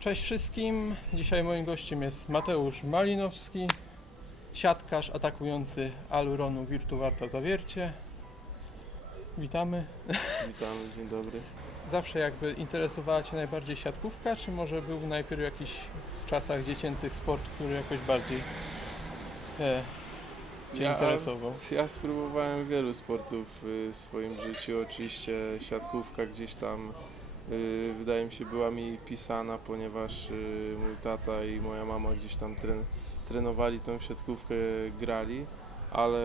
Cześć wszystkim. Dzisiaj moim gościem jest Mateusz Malinowski, siatkarz atakujący Aluronu Wirtuwarta Zawiercie. Witamy. Witamy, dzień dobry. Zawsze jakby interesowała Cię najbardziej siatkówka, czy może był najpierw jakiś w czasach dziecięcych sport, który jakoś bardziej e, Cię interesował? Ja spróbowałem wielu sportów w swoim życiu. Oczywiście siatkówka gdzieś tam wydaje mi się była mi pisana, ponieważ y, mój tata i moja mama gdzieś tam tren, trenowali tą siatkówkę, grali, ale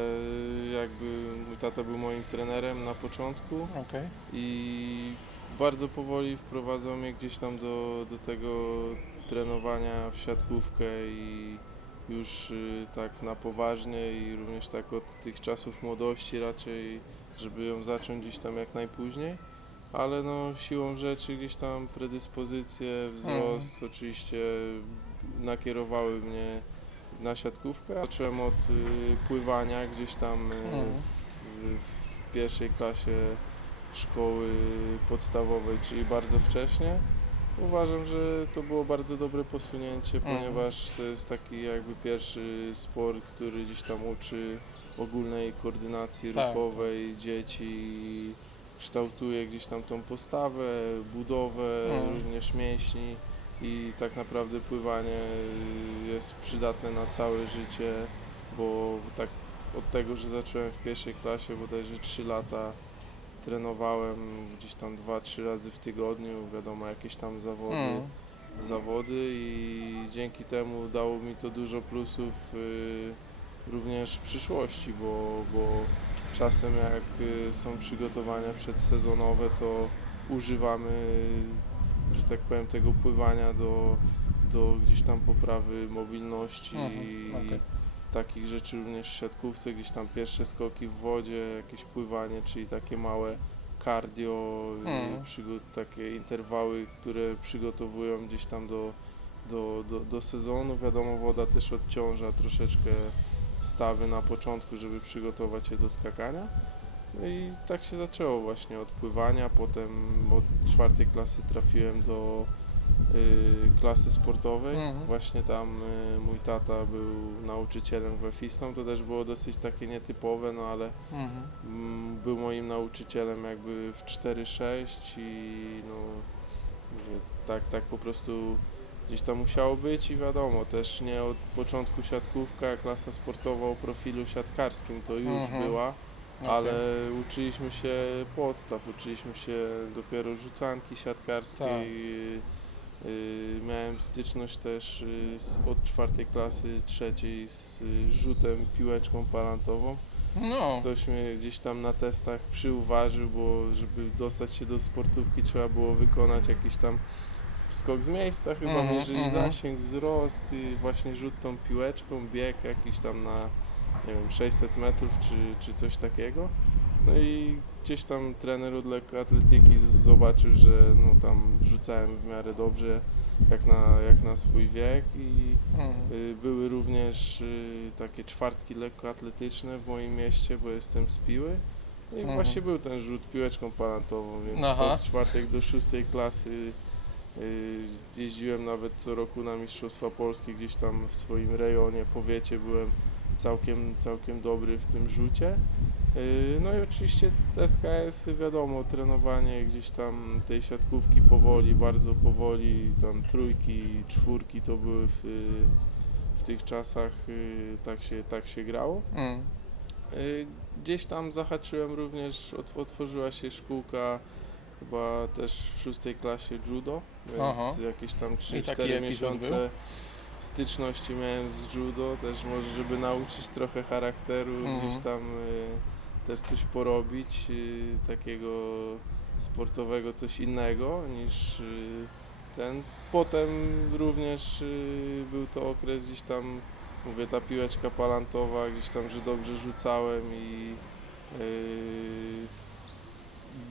jakby mój tata był moim trenerem na początku. Okej. i bardzo powoli wprowadzał mnie gdzieś tam do, do tego trenowania w siatkówkę i już y, tak na poważnie i również tak od tych czasów młodości raczej, żeby ją zacząć gdzieś tam jak najpóźniej. Ale no siłą rzeczy gdzieś tam predyspozycje, wzrost oczywiście nakierowały mnie na siatkówkę. Zacząłem od y, pływania gdzieś tam y, Mhm. w, w pierwszej klasie szkoły podstawowej, czyli bardzo wcześnie. Uważam, że to było bardzo dobre posunięcie, Mhm. ponieważ to jest taki jakby pierwszy sport, który gdzieś tam uczy ogólnej koordynacji Tak. ruchowej dzieci kształtuje gdzieś tam tą postawę, budowę Mhm. również mięśni i tak naprawdę pływanie jest przydatne na całe życie, bo tak od tego, że zacząłem w pierwszej klasie, bodajże 3 lata trenowałem gdzieś tam 2-3 razy w tygodniu, wiadomo, jakieś tam zawody, Mm. zawody i dzięki temu dało mi to dużo plusów y, również w przyszłości, bo, bo czasem jak y, są przygotowania przedsezonowe, to używamy, że tak powiem, tego pływania do, do gdzieś tam poprawy mobilności Mhm, i takich rzeczy również w siatkówce, gdzieś tam pierwsze skoki w wodzie, jakieś pływanie, czyli takie małe cardio, przygo- takie interwały, które przygotowują gdzieś tam do, do, do, do sezonu. Wiadomo, woda też odciąża troszeczkę stawy na początku, żeby przygotować je do skakania. No i tak się zaczęło właśnie od pływania, potem od czwartej klasy trafiłem do y, klasy sportowej. Mhm. Właśnie tam y, mój tata był nauczycielem WF-istą, to też było dosyć takie nietypowe, no ale Mhm. mm, był moim nauczycielem jakby w 4-6 i no mówię, tak, tak po prostu gdzieś tam musiało być i wiadomo, też nie od początku siatkówka, klasa sportowa o profilu siatkarskim to już Mhm. była, ale uczyliśmy się podstaw, uczyliśmy się dopiero rzucanki siatkarskiej. Tak. Y, Miałem styczność też y, od czwartej klasy trzeciej z y, rzutem piłeczką palantową. No, Ktoś mnie gdzieś tam na testach przyuważył, bo żeby dostać się do sportówki trzeba było wykonać jakiś tam skok z miejsca, chyba Mhm, mierzyli mhm. zasięg, wzrost i właśnie rzut tą piłeczką, bieg jakiś tam na nie wiem, 600 metrów czy, czy coś takiego. No i gdzieś tam trener od lekkoatletyki zobaczył, że no tam rzucałem w miarę dobrze jak na, jak na swój wiek i mhm. Y, Były również y, takie czwartki lekkoatletyczne w moim mieście, bo jestem z Piły. No i Mhm. właśnie był ten rzut piłeczką palantową, więc Aha. od czwartej do szóstej klasy jeździłem nawet co roku na Mistrzostwa Polskie, gdzieś tam w swoim rejonie, powiecie byłem całkiem, całkiem dobry w tym rzucie. Y, No i oczywiście SKS, wiadomo, trenowanie gdzieś tam tej siatkówki powoli, bardzo powoli, tam trójki, czwórki to były w, w tych czasach, y, tak się, tak się grało. Mm. Y, Gdzieś tam zahaczyłem również, otw- otworzyła się szkółka chyba też w szóstej klasie judo, więc Aha. jakieś tam I taki 3-4 epizod miesiące był? styczności miałem z judo, też może żeby nauczyć trochę charakteru, Mhm. gdzieś tam y, też coś porobić, y, takiego sportowego, coś innego niż y, ten. Potem również y, był to okres gdzieś tam, mówię, ta piłeczka palantowa, gdzieś tam, że dobrze rzucałem i y,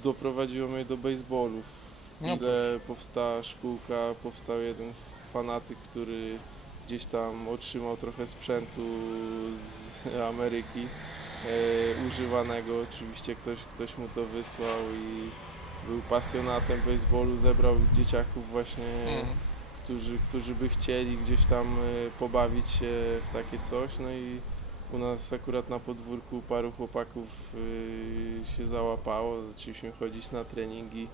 doprowadziło mnie do baseballu. W No Pile powstała szkółka, powstał jeden fanatyk, który gdzieś tam otrzymał trochę sprzętu z Ameryki e, używanego. Oczywiście ktoś, ktoś mu to wysłał i był pasjonatem baseballu, zebrał dzieciaków właśnie Mm. którzy, którzy by chcieli gdzieś tam y, pobawić się w takie coś. No i u nas akurat na podwórku paru chłopaków y, się załapało, zaczęliśmy chodzić na treningi.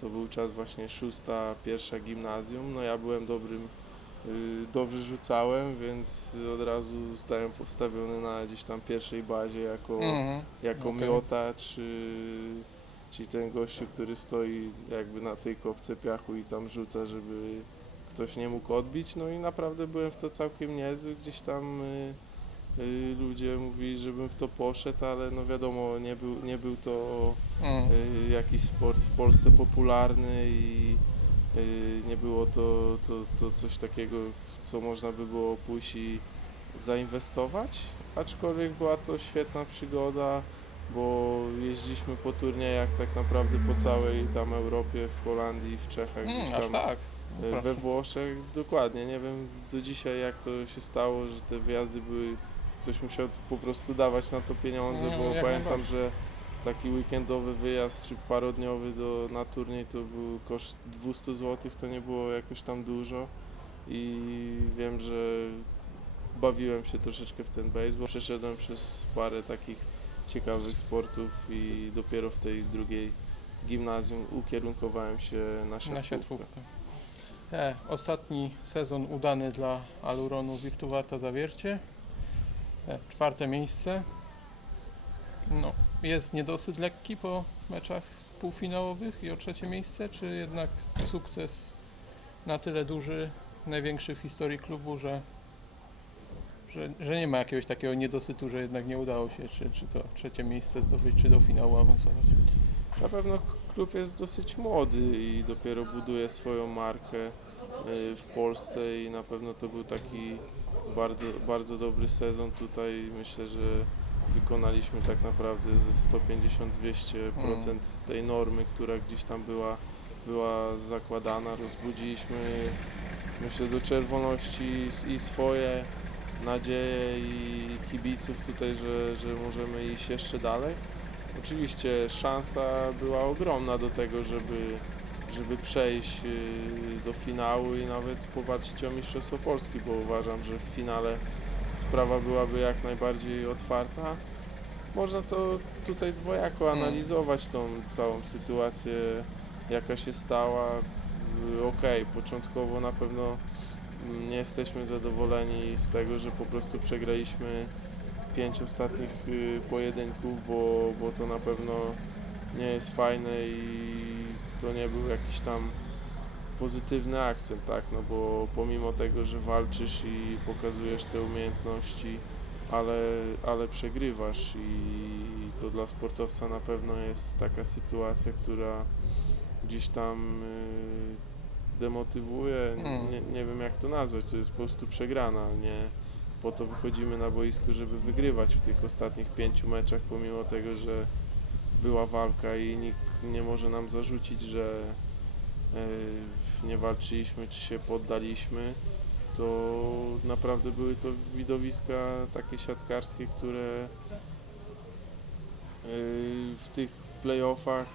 To był czas właśnie szósta, pierwsza gimnazjum. No ja byłem dobrym, y, dobrze rzucałem, więc od razu zostałem postawiony na gdzieś tam pierwszej bazie jako, Mhm. jako Okej. miotacz, y, czyli ten gościu, który stoi jakby na tej kopce piachu i tam rzuca, żeby ktoś nie mógł odbić. No i naprawdę byłem w to całkiem niezły. Gdzieś tam y, y, ludzie mówili, żebym w to poszedł, ale no wiadomo, nie był, nie był to Mm. y, jakiś sport w Polsce popularny i y, nie było to, to, to coś takiego, w co można by było pójść i zainwestować, aczkolwiek była to świetna przygoda, bo jeździliśmy po turniejach tak naprawdę po całej tam Europie, w Holandii, w Czechach, gdzieś Mm, aż tam tak. we Włoszech, dokładnie, nie wiem do dzisiaj jak to się stało, że te wyjazdy były, ktoś musiał po prostu dawać na to pieniądze, No, bo jak pamiętam, najbardziej. że taki weekendowy wyjazd czy parodniowy do, na turniej to był koszt 200 zł, to nie było jakoś tam dużo i wiem, że bawiłem się troszeczkę w ten baseball, przeszedłem przez parę takich ciekawych sportów i dopiero w tej drugiej gimnazjum ukierunkowałem się na siatkówkę. Na siatkówkę. E, ostatni sezon udany dla Aluronu Wirtuwarta Zawiercie. E, czwarte miejsce. No, jest niedosyt lekki po meczach półfinałowych i o trzecie miejsce, czy jednak sukces na tyle duży, największy w historii klubu, że, że, że nie ma jakiegoś takiego niedosytu, że jednak nie udało się, czy, czy to trzecie miejsce zdobyć, czy do finału awansować. Na pewno klub jest dosyć młody i dopiero buduje swoją markę y, w Polsce i na pewno to był taki bardzo, bardzo dobry sezon tutaj. Myślę, że wykonaliśmy tak naprawdę ze 150-200% tej normy, która gdzieś tam była, była zakładana. Rozbudziliśmy myślę do czerwoności i swoje nadzieje i kibiców tutaj, że, że możemy iść jeszcze dalej. Oczywiście szansa była ogromna do tego, żeby, żeby przejść y, do finału i nawet powalczyć o Mistrzostwo Polski, bo uważam, że w finale sprawa byłaby jak najbardziej otwarta. Można to tutaj dwojako Mm. analizować tą całą sytuację, jaka się stała. Y, Okej, początkowo na pewno mm, nie jesteśmy zadowoleni z tego, że po prostu przegraliśmy pięć ostatnich y, pojedynków, bo, bo to na pewno nie jest fajne i to nie był jakiś tam pozytywny akcent, tak, no bo pomimo tego, że walczysz i pokazujesz te umiejętności, ale, ale przegrywasz i to dla sportowca na pewno jest taka sytuacja, która gdzieś tam y, demotywuje, Mm. nie, nie wiem jak to nazwać, to jest po prostu przegrana, nie, po to wychodzimy na boisku, żeby wygrywać w tych ostatnich pięciu meczach, pomimo tego, że była walka i nikt nie może nam zarzucić, że e, nie walczyliśmy czy się poddaliśmy. To naprawdę były to widowiska takie siatkarskie, które e, w tych playoffach,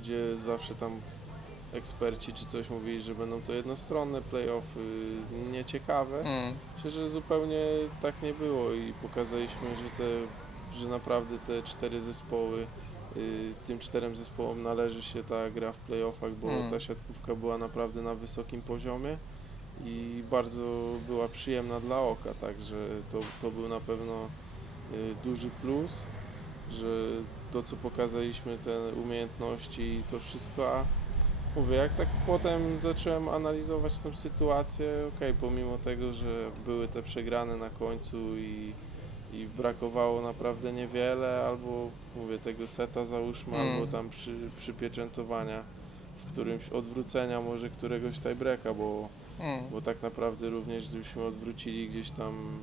gdzie zawsze tam eksperci czy coś mówili, że będą to jednostronne playoffy, nieciekawe. Mm. Myślę, że zupełnie tak nie było i pokazaliśmy, że, te, że naprawdę te cztery zespoły, tym czterem zespołom należy się ta gra w playoffach, bo Mm. ta siatkówka była naprawdę na wysokim poziomie i bardzo była przyjemna dla oka, także to, to był na pewno y, duży plus, że to co pokazaliśmy, te umiejętności i to wszystko, a Mówię, jak tak potem zacząłem analizować tę sytuację, okej, pomimo tego, że były te przegrane na końcu i, i brakowało naprawdę niewiele, albo mówię, tego seta załóżmy, Mm. albo tam przy, przypieczętowania w którymś odwrócenia może któregoś tiebreaka, bo, Mm. bo tak naprawdę również gdybyśmy odwrócili gdzieś tam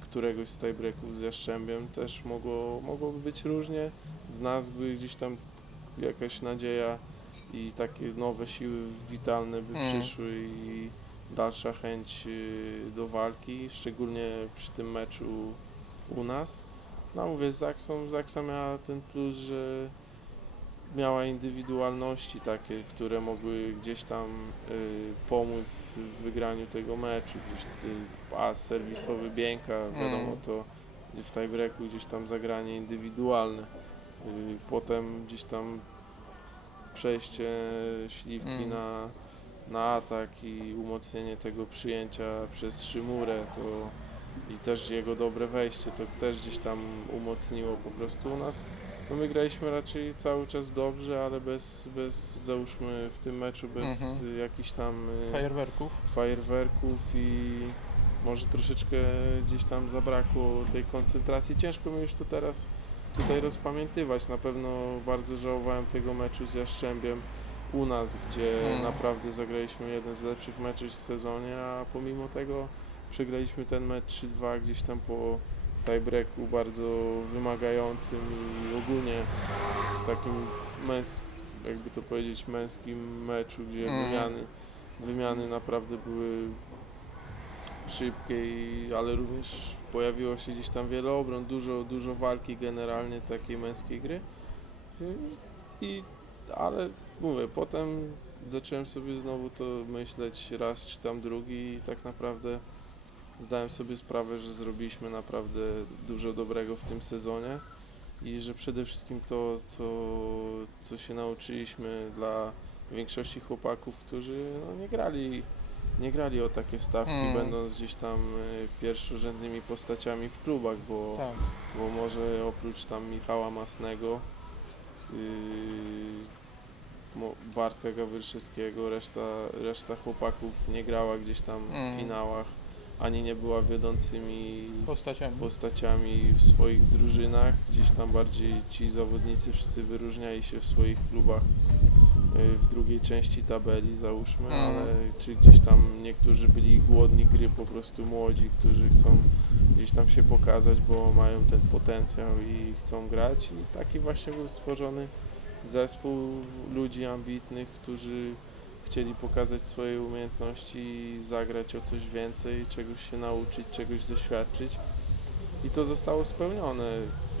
któregoś z tiebreaków z Jastrzębiem, też mogło, mogłoby być różnie. W nas by gdzieś tam jakaś nadzieja i takie nowe siły witalne by Mm. przyszły i dalsza chęć y, do walki, szczególnie przy tym meczu u nas. No mówię, z Zaksą, Zaksa miała ten plus, że miała indywidualności takie, które mogły gdzieś tam y, pomóc w wygraniu tego meczu. Gdzieś y, as serwisowy Bieńka, wiadomo Mm. to w tiebreaku gdzieś tam zagranie indywidualne. Y, potem gdzieś tam przejście śliwki Mm. na, na atak i umocnienie tego przyjęcia przez Szymurę to i też jego dobre wejście to też gdzieś tam umocniło po prostu u nas. No my graliśmy raczej cały czas dobrze, ale bez, bez załóżmy w tym meczu bez Mhm. jakichś tam y, Fajerwerków. fajerwerków i może troszeczkę gdzieś tam zabrakło tej koncentracji. Ciężko mi już to teraz tutaj rozpamiętywać. Na pewno bardzo żałowałem tego meczu z Jaszczębiem u nas, gdzie Mm. naprawdę zagraliśmy jeden z lepszych meczów w sezonie, a pomimo tego przegraliśmy ten mecz 3-2 gdzieś tam po tiebreaku bardzo wymagającym i ogólnie takim męs- jakby to powiedzieć męskim meczu, gdzie Mm. wymiany, wymiany naprawdę były szybkie, i, ale również pojawiło się gdzieś tam wiele obron, dużo, dużo walki generalnie takiej męskiej gry. I, i, ale mówię, potem zacząłem sobie znowu to myśleć raz czy tam drugi i tak naprawdę zdałem sobie sprawę, że zrobiliśmy naprawdę dużo dobrego w tym sezonie i że przede wszystkim to, co, co się nauczyliśmy dla większości chłopaków, którzy no, nie grali nie grali o takie stawki, Mm. będąc gdzieś tam y, pierwszorzędnymi postaciami w klubach, bo, Tak. bo może oprócz tam Michała Masnego, yy, mo- Bartka Gawryszewskiego, reszta, reszta chłopaków nie grała gdzieś tam w Mm. finałach, ani nie była wiodącymi Postaciami. postaciami w swoich drużynach. Gdzieś tam bardziej ci zawodnicy wszyscy wyróżniali się w swoich klubach y, w drugiej części tabeli załóżmy, Mm. ale czy gdzieś tam niektórzy byli głodni gry, po prostu młodzi, którzy chcą gdzieś tam się pokazać, bo mają ten potencjał i chcą grać i taki właśnie był stworzony zespół ludzi ambitnych, którzy chcieli pokazać swoje umiejętności i zagrać o coś więcej, czegoś się nauczyć, czegoś doświadczyć. I to zostało spełnione.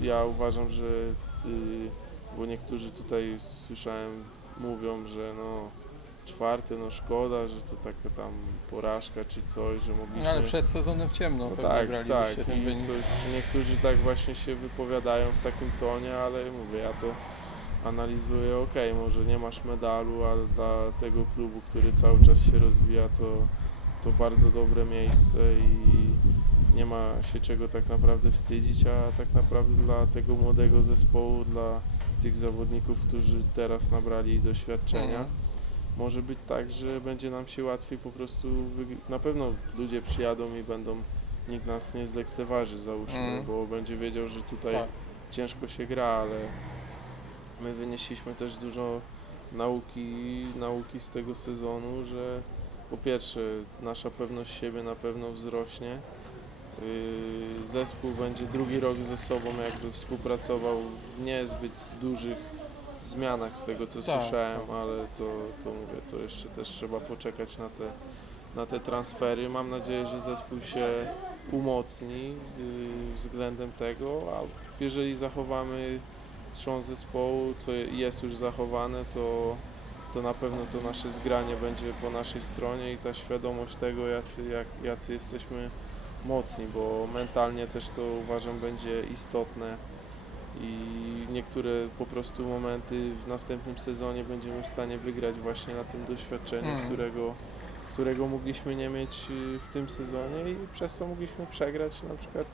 Ja uważam, że, y, bo niektórzy tutaj słyszałem, mówią, że no czwarte, no szkoda, że to taka tam porażka czy coś, że mogliśmy... No, ale przed sezonem w ciemno No tak, tak. I ktoś, niektórzy tak właśnie się wypowiadają w takim tonie, ale mówię, ja to analizuję, ok, może nie masz medalu, ale dla tego klubu, który cały czas się rozwija, to, to bardzo dobre miejsce i nie ma się czego tak naprawdę wstydzić, a tak naprawdę dla tego młodego zespołu, dla tych zawodników, którzy teraz nabrali doświadczenia, Mhm. może być tak, że będzie nam się łatwiej po prostu, na pewno ludzie przyjadą i będą, nikt nas nie zlekceważy załóżmy, Mm. bo będzie wiedział, że tutaj Tak. ciężko się gra, ale my wynieśliśmy też dużo nauki, nauki z tego sezonu, że po pierwsze nasza pewność siebie na pewno wzrośnie. Yy, Zespół będzie drugi rok ze sobą jakby współpracował w niezbyt dużych zmianach z tego co Tak, słyszałem, ale to, to mówię, to jeszcze też trzeba poczekać na te, na te transfery. Mam nadzieję, że zespół się umocni yy, względem tego, a jeżeli zachowamy trzon zespołu, co jest już zachowane, to, to na pewno to nasze zgranie będzie po naszej stronie i ta świadomość tego, jacy, jak, jacy jesteśmy mocni, bo mentalnie też to uważam będzie istotne i niektóre po prostu momenty w następnym sezonie będziemy w stanie wygrać właśnie na tym doświadczeniu, Mm. którego, którego mogliśmy nie mieć y, w tym sezonie i przez to mogliśmy przegrać na przykład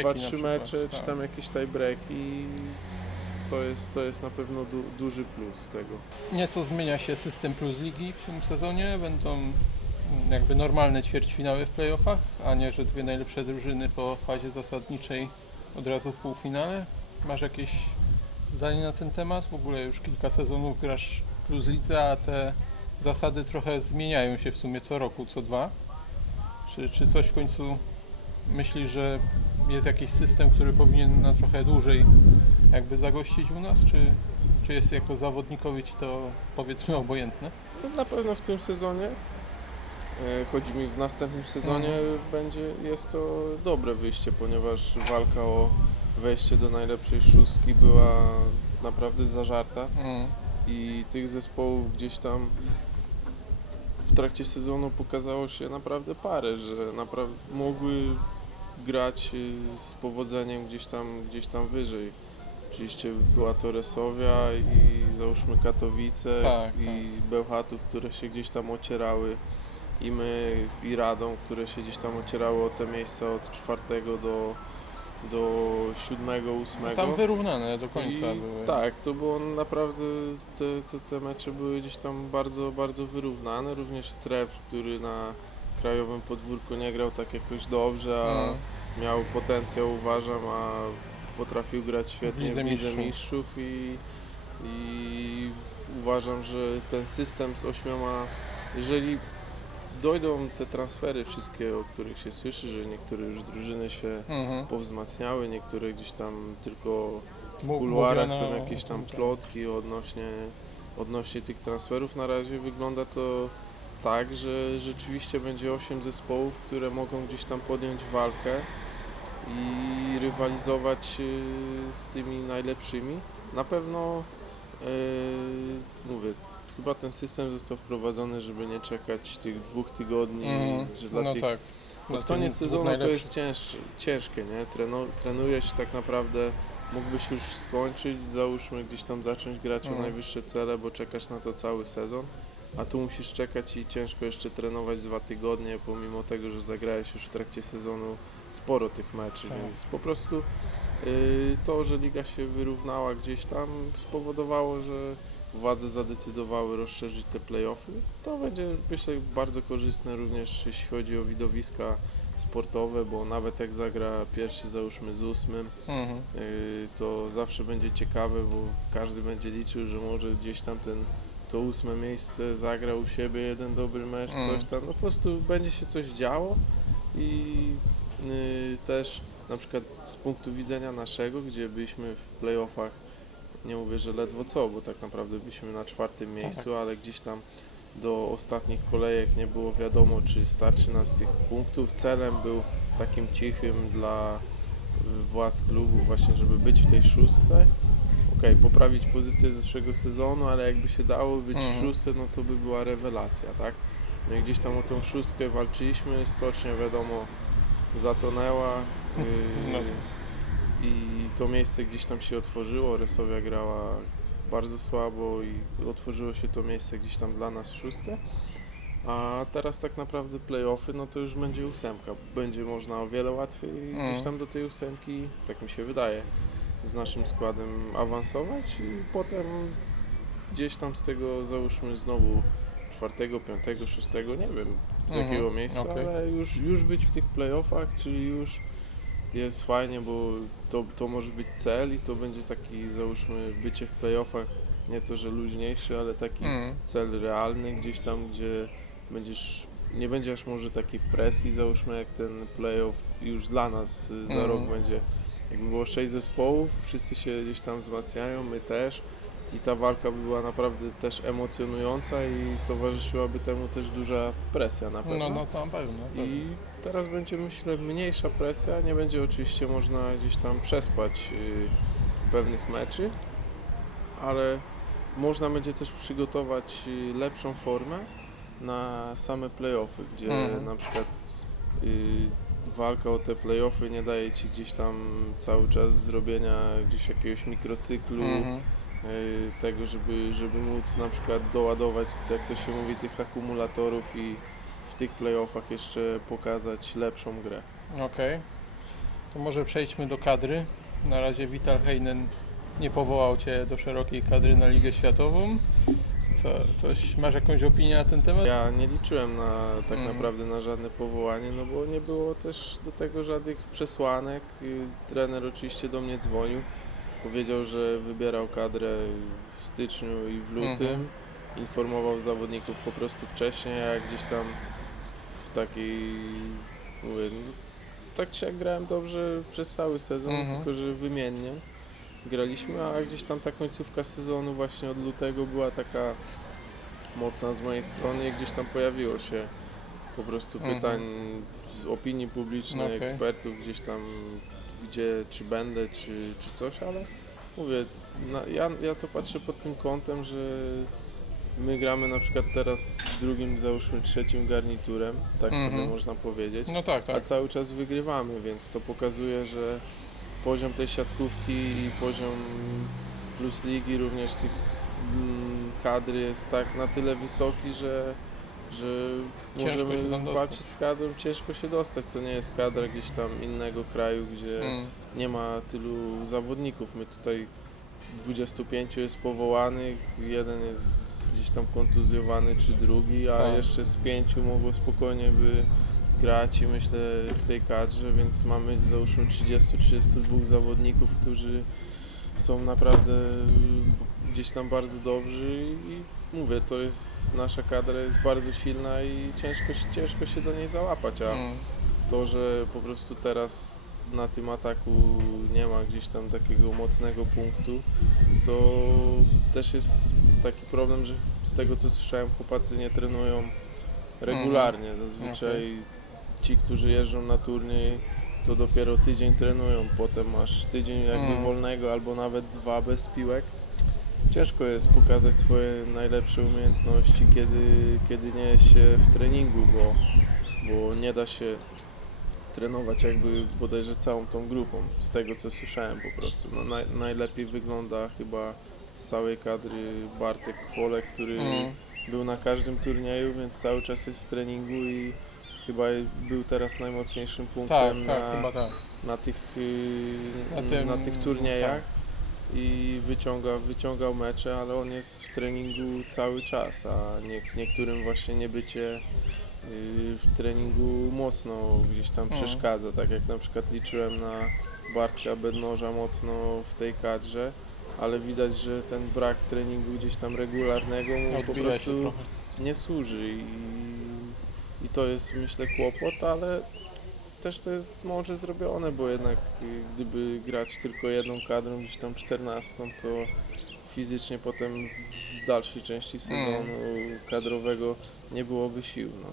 dwa, trzy mecze, czy tak. tam jakieś tiebreaki. To jest, to jest na pewno du, duży plus tego. Nieco zmienia się system Plus Ligi w tym sezonie. Będą mm, jakby normalne ćwierćfinały w playoffach, a nie, że dwie najlepsze drużyny po fazie zasadniczej od razu w półfinale. Masz jakieś zdanie na ten temat? W ogóle już kilka sezonów grasz w Plus Lidze, a te zasady trochę zmieniają się w sumie co roku, co dwa. Czy, czy coś w końcu myślisz, że jest jakiś system, który powinien na trochę dłużej jakby zagościć u nas, czy, czy jest jako zawodnikowi ci to powiedzmy obojętne? No, na pewno w tym sezonie, e, chodzi mi w następnym sezonie, Mhm. będzie, jest to dobre wyjście, ponieważ walka o wejście do najlepszej szóstki była naprawdę zażarta Mm. i tych zespołów gdzieś tam w trakcie sezonu pokazało się naprawdę parę, że naprawdę mogły grać z powodzeniem gdzieś tam, gdzieś tam wyżej. Oczywiście była to Resowia i załóżmy Katowice Tak, i Bełchatów, które się gdzieś tam ocierały i my i Radom, które się gdzieś tam ocierały o te miejsca od czwartego do, do siódmego, ósmego. Tam wyrównane do końca I były. Tak, to było naprawdę, te, te, te mecze były gdzieś tam bardzo, bardzo wyrównane. Również Tref, który na krajowym podwórku nie grał tak jakoś dobrze, a Mm. miał potencjał uważam, a potrafił grać świetnie w Lidze Mistrzów. I, i uważam, że ten system z ośmioma, jeżeli dojdą te transfery wszystkie, o których się słyszy, że niektóre już drużyny się Mhm. powzmacniały, niektóre gdzieś tam tylko w kuluarach są jakieś tam tak. plotki odnośnie, odnośnie tych transferów. Na razie wygląda to tak, że rzeczywiście będzie 8 zespołów, które mogą gdzieś tam podjąć walkę i rywalizować y, z tymi najlepszymi. Na pewno yy, mówię, chyba ten system został wprowadzony, żeby nie czekać tych dwóch tygodni, Mhm. że dla No tych tak. Pod koniec sezonu to jest cięż, ciężkie, nie? Treno, trenujesz tak naprawdę, mógłbyś już skończyć, załóżmy gdzieś tam zacząć grać o Mhm. najwyższe cele, bo czekasz na to cały sezon, a tu musisz czekać i ciężko jeszcze trenować dwa tygodnie, pomimo tego, że zagrałeś już w trakcie sezonu sporo tych meczy, Tak. więc po prostu y, to, że liga się wyrównała gdzieś tam spowodowało, że władze zadecydowały rozszerzyć te playoffy. To będzie myślę bardzo korzystne również jeśli chodzi o widowiska sportowe, bo nawet jak zagra pierwszy załóżmy z ósmym, Mhm. yy, to zawsze będzie ciekawe, bo każdy będzie liczył, że może gdzieś tam ten to ósme miejsce zagra u siebie jeden dobry mecz, coś tam, no po prostu będzie się coś działo i też na przykład z punktu widzenia naszego, gdzie byliśmy w playoffach, nie mówię, że ledwo co, bo tak naprawdę byliśmy na czwartym miejscu, ale gdzieś tam do ostatnich kolejek nie było wiadomo, czy starczy nas tych punktów. Celem był takim cichym dla y, władz klubu właśnie, żeby być w tej szóstce. Okej, poprawić pozycję z zeszłego sezonu, ale jakby się dało być w Mhm. szóstce, no to by była rewelacja, tak? No i gdzieś tam o tą szóstkę walczyliśmy, stocznia wiadomo zatonęła. Yy, No tak. I to miejsce gdzieś tam się otworzyło, Resowia grała bardzo słabo i otworzyło się to miejsce gdzieś tam dla nas w szóstce. A teraz tak naprawdę playoffy, no to już będzie ósemka. Będzie można o wiele łatwiej Mm. gdzieś tam do tej ósemki, tak mi się wydaje, z naszym składem awansować i potem gdzieś tam z tego załóżmy znowu czwartego, piątego, szóstego, nie wiem z Mhm, jakiego miejsca, okej. ale już, już być w tych playoffach, czyli już jest fajnie, bo to, to może być cel i to będzie taki załóżmy bycie w playoffach, nie to, że luźniejszy, ale taki Mhm. cel realny gdzieś tam, gdzie będziesz, nie będzie aż może takiej presji, załóżmy jak ten playoff już dla nas y, za Mhm. rok będzie, jakby było sześć zespołów, wszyscy się gdzieś tam wzmacniają, my też i ta walka by była naprawdę też emocjonująca i towarzyszyłaby temu też duża presja na pewno. No, no tam pewno. I teraz będzie myślę mniejsza presja, nie będzie oczywiście można gdzieś tam przespać y, pewnych meczy, ale można będzie też przygotować y, lepszą formę na same playoffy, gdzie Mhm. na przykład y, walka o te playoffy nie daje ci gdzieś tam cały czas zrobienia gdzieś jakiegoś mikrocyklu, Mhm. Y, tego, żeby, żeby móc na przykład doładować, jak to się mówi, tych akumulatorów i w tych playoffach jeszcze pokazać lepszą grę. Okej. To może przejdźmy do kadry. Na razie Vital Heinen nie powołał Cię do szerokiej kadry na Ligę Światową. Co, coś, masz jakąś opinię na ten temat? Ja nie liczyłem na tak Mhm. naprawdę na żadne powołanie, no bo nie było też do tego żadnych przesłanek. Y, Trener oczywiście do mnie dzwonił, powiedział, że wybierał kadrę w styczniu i w lutym. Mhm. Informował zawodników po prostu wcześniej, a gdzieś tam w takiej mówię, no, tak czy jak grałem dobrze przez cały sezon, Mhm. tylko że wymiennie graliśmy, a gdzieś tam ta końcówka sezonu właśnie od lutego była taka mocna z mojej strony i gdzieś tam pojawiło się po prostu Mhm. pytań z opinii publicznej, Okej. ekspertów gdzieś tam, gdzie, czy będę, czy, czy coś, ale mówię, na, ja, ja to patrzę pod tym kątem, że my gramy na przykład teraz z drugim, załóżmy trzecim garniturem, tak sobie Mhm. można powiedzieć, No tak, a tak. cały czas wygrywamy, więc to pokazuje, że poziom tej siatkówki i poziom plus ligi, również tych mm, kadry jest tak na tyle wysoki, że, że Ciężko możemy walczyć z kadrą, ciężko się dostać. To nie jest kadra gdzieś tam innego kraju, gdzie Mm. nie ma tylu zawodników. My tutaj 25 jest powołanych, jeden jest gdzieś tam kontuzjowany, czy drugi, a Tak. jeszcze z pięciu mogło spokojnie by grać i myślę w tej kadrze, więc mamy załóżmy 30-32 zawodników, którzy są naprawdę gdzieś tam bardzo dobrzy i mówię, to jest nasza kadra jest bardzo silna i ciężko, ciężko się do niej załapać, a Mm. to, że po prostu teraz na tym ataku nie ma gdzieś tam takiego mocnego punktu, to też jest taki problem, że z tego co słyszałem, chłopacy nie trenują regularnie. Zazwyczaj ci, którzy jeżdżą na turniej, to dopiero tydzień trenują, potem masz tydzień jakby Mm. wolnego albo nawet dwa bez piłek. Ciężko jest pokazać swoje najlepsze umiejętności, kiedy, kiedy nie jest się w treningu, bo, bo nie da się trenować jakby bodajże całą tą grupą, z tego co słyszałem po prostu. No, naj, najlepiej wygląda chyba z całej kadry Bartek Kwole, który Mm. był na każdym turnieju, więc cały czas jest w treningu i chyba był teraz najmocniejszym Tak, punktem tak, na, chyba tak. na, tych, yy, Na na, tym- tych turniejach tak. I wyciąga, wyciągał mecze, ale on jest w treningu cały czas, a nie, niektórym właśnie niebycie yy, w treningu mocno gdzieś tam Mhm. przeszkadza, tak jak na przykład liczyłem na Bartka Bednoża mocno w tej kadrze, ale widać, że ten brak treningu gdzieś tam regularnego mu po prostu nie służy i, i to jest myślę kłopot, ale też to jest może zrobione, bo jednak y, gdyby grać tylko jedną kadrą, gdzieś tam czternastką, to fizycznie potem w dalszej części sezonu kadrowego nie byłoby sił. No,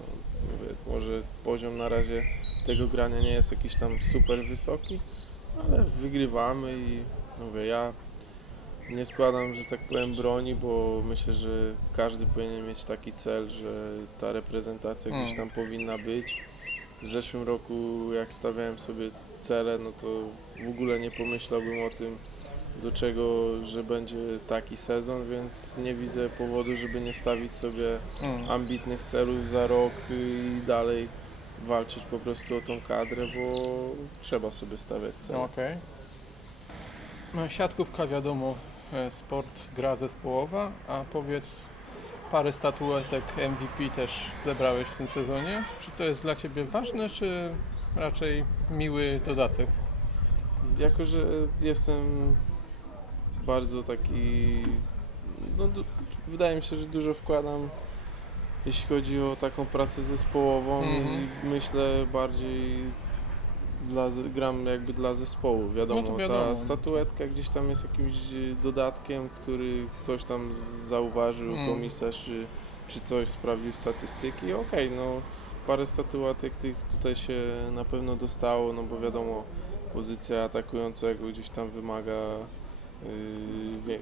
mówię, może poziom na razie tego grania nie jest jakiś tam super wysoki, ale wygrywamy i mówię, ja nie składam, że tak powiem, broni, bo myślę, że każdy powinien mieć taki cel, że ta reprezentacja Mm. gdzieś tam powinna być. W zeszłym roku, jak stawiałem sobie cele, no to w ogóle nie pomyślałbym o tym, do czego, że będzie taki sezon, więc nie widzę powodu, żeby nie stawić sobie Mm. ambitnych celów za rok i dalej walczyć po prostu o tą kadrę, bo trzeba sobie stawiać cele. No, Okej. No, siatkówka wiadomo, e, sport gra zespołowa, a powiedz parę statuetek MVP też zebrałeś w tym sezonie. Czy to jest dla Ciebie ważne, czy raczej miły dodatek? Jako, że jestem bardzo taki. No, wydaje mi się, że dużo wkładam, jeśli chodzi o taką pracę zespołową Mhm. i myślę bardziej dla, gram jakby dla zespołu. Wiadomo, No wiadomo. ta statuetka gdzieś tam jest jakimś dodatkiem, który ktoś tam zauważył, Mm. komisarz, czy, czy coś sprawdził statystyki. Okej, no parę statuetek tych tutaj się na pewno dostało, no bo wiadomo, pozycja atakującego gdzieś tam wymaga yy,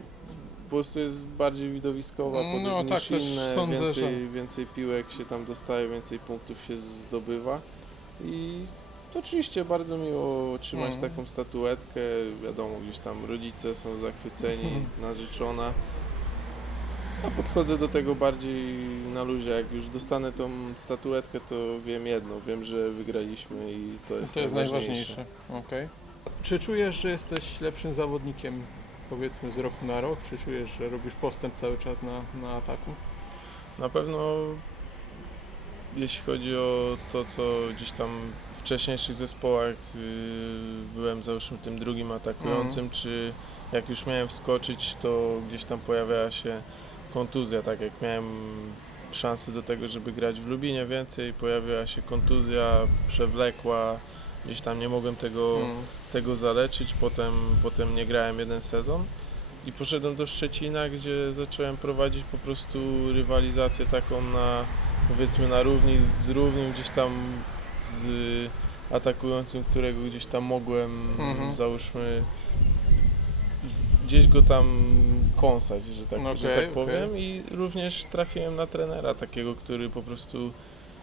po prostu jest bardziej widowiskowa No, tak inne, sądzę, więcej, więcej piłek się tam dostaje, więcej punktów się zdobywa i to oczywiście bardzo miło trzymać Mhm. taką statuetkę, wiadomo, gdzieś tam rodzice są zachwyceni, Mhm. narzeczona. Ja podchodzę do tego bardziej na luzie. Jak już dostanę tą statuetkę, to wiem jedno, wiem, że wygraliśmy i to jest, To jest najważniejsze. najważniejsze. Okej. Czy czujesz, że jesteś lepszym zawodnikiem powiedzmy z roku na rok? Czy czujesz, że robisz postęp cały czas na, na ataku? Na pewno jeśli chodzi o to, co gdzieś tam w wcześniejszych zespołach yy, byłem załóżmy tym drugim atakującym, czy jak już miałem wskoczyć, to gdzieś tam pojawiała się kontuzja, tak jak miałem szansę do tego, żeby grać w Lubinie więcej, pojawiła się kontuzja przewlekła, gdzieś tam nie mogłem tego Mm. tego zaleczyć, potem, potem nie grałem jeden sezon i poszedłem do Szczecina, gdzie zacząłem prowadzić po prostu rywalizację taką na powiedzmy na równi z równym gdzieś tam z atakującym, którego gdzieś tam mogłem Mhm. załóżmy gdzieś go tam kąsać, że tak, że Okej, tak powiem. I również trafiłem na trenera takiego, który po prostu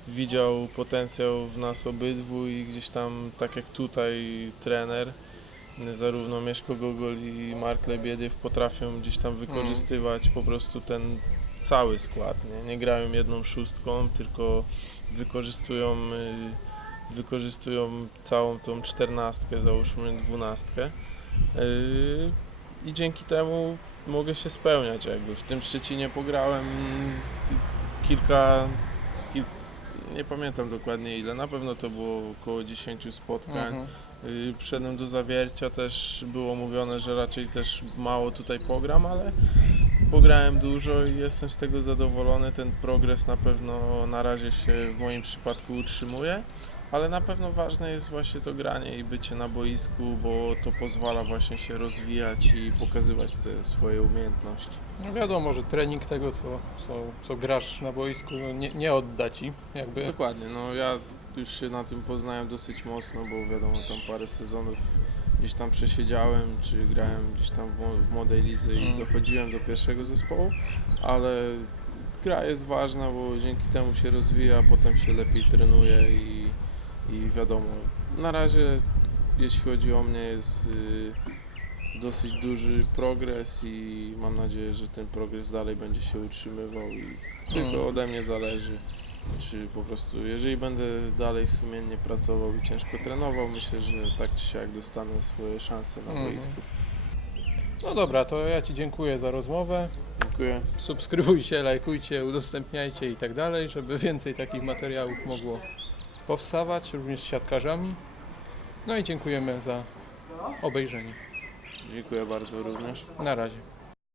widział potencjał w nas obydwu i gdzieś tam, tak jak tutaj trener, zarówno Mieszko Gogol i Mark Lebiediew potrafią gdzieś tam wykorzystywać po prostu ten cały skład. Nie, nie grają jedną szóstką, tylko wykorzystują, y, wykorzystują całą tą czternastkę, załóżmy dwunastkę. Y, I dzięki temu mogę się spełniać jakby. W tym Szczecinie pograłem kilka, kil, nie pamiętam dokładnie ile, na pewno to było około 10 spotkań. Mhm. Y, Przyszedłem do zawiercia, też było mówione, że raczej też mało tutaj pogram, ale pograłem dużo i jestem z tego zadowolony. Ten progres na pewno na razie się w moim przypadku utrzymuje, ale na pewno ważne jest właśnie to granie i bycie na boisku, bo to pozwala właśnie się rozwijać i pokazywać te swoje umiejętności. No wiadomo, że trening tego, co, co, co grasz na boisku, no nie, nie odda ci. Jakby. Dokładnie, no ja już się na tym poznałem dosyć mocno, bo wiadomo, tam parę sezonów gdzieś tam przesiedziałem, czy grałem gdzieś tam w, młodej lidze i Mm. dochodziłem do pierwszego zespołu, ale gra jest ważna, bo dzięki temu się rozwija, potem się lepiej trenuje i, i wiadomo, na razie jeśli chodzi o mnie jest y, dosyć duży progres i mam nadzieję, że ten progres dalej będzie się utrzymywał i tylko Mm. ode mnie zależy czy po prostu, jeżeli będę dalej sumiennie pracował i ciężko trenował, myślę, że tak czy siak dostanę swoje szanse na Mhm. boisku. No dobra, to ja Ci dziękuję za rozmowę. Dziękuję. Subskrybujcie, lajkujcie, udostępniajcie i tak dalej, żeby więcej takich materiałów mogło powstawać, również z siatkarzami. No i dziękujemy za obejrzenie. Dziękuję bardzo również. Na razie.